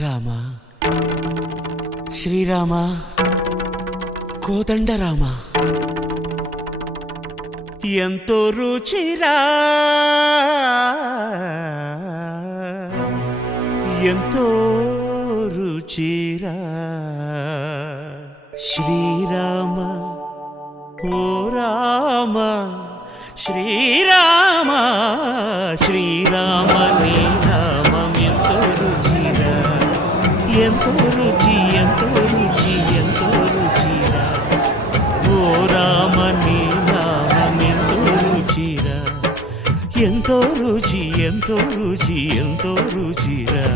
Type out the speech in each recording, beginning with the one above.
రామ. శ్రీరామ. కోదండ రామ ఎంతో రుచిరా. ఎంతో రుచిరా. శ్రీరామ. ఓ రామ. శ్రీరామ శ్రీరామ. రుచి ఎంతో రుచి ఎంతో రుచిరా.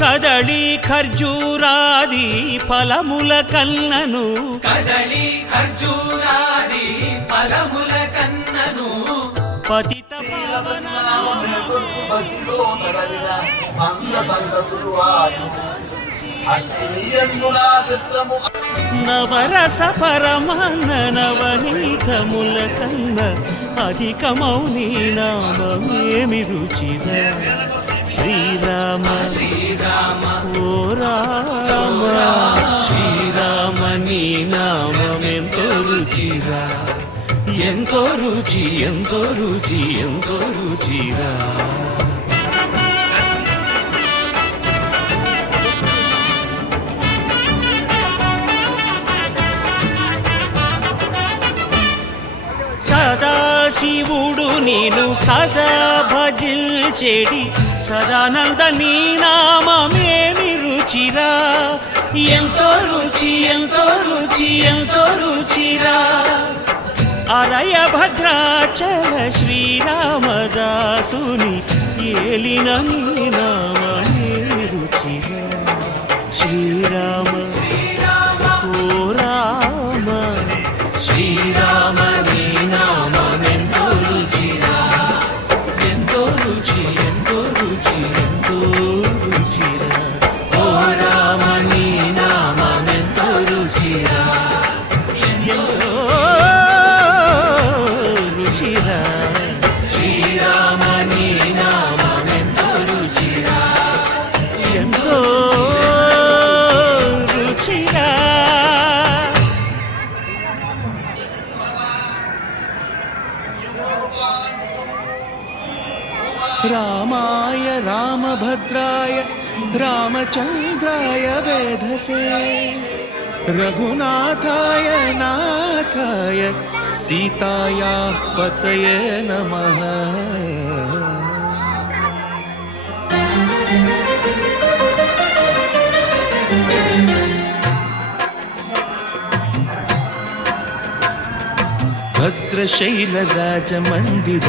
కదళి ఖర్జూరాది ఫలముల కన్నను. కదలి ఖర్జూరాది ఫలముల కన్నను. పతిత నవరస పరమాన్న నవనీతముల కన్న అధికమౌ నీ నామేమి రుచిర శ్రీరామ శ్రీరామ ఓ రామ శ్రీరామ నీ నామెంతో రుచిరా. ఎంతో రుచి ఎంతో రుచి ఎంతో రుచిరా. సదాశివుడు నేను సదా భజిల్చెడి సదానంద నీ నామేమి రుచిరా ఎంతో రుచి ఎంతో రుచి ఎంతో రుచిరా. అలయ భద్రాచల శ్రీరామదాసుని ఏలిన నీ నామమే రుచిరా శ్రీరామ రామాయ రామభద్రాయ రామచంద్రాయ వేధసే. రఘునాథాయ నాథాయ సీతాయా పతయ నమః. భద్రశైలరాజమందిర